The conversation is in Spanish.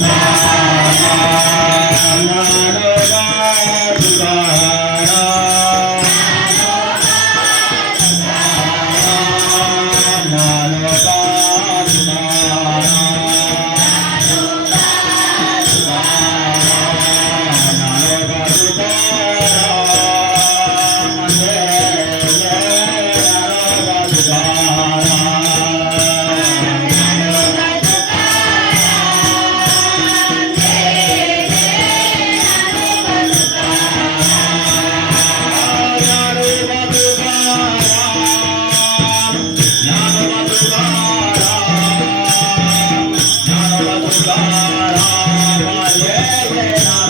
la, la, la, la. Yeah, Rama, Jai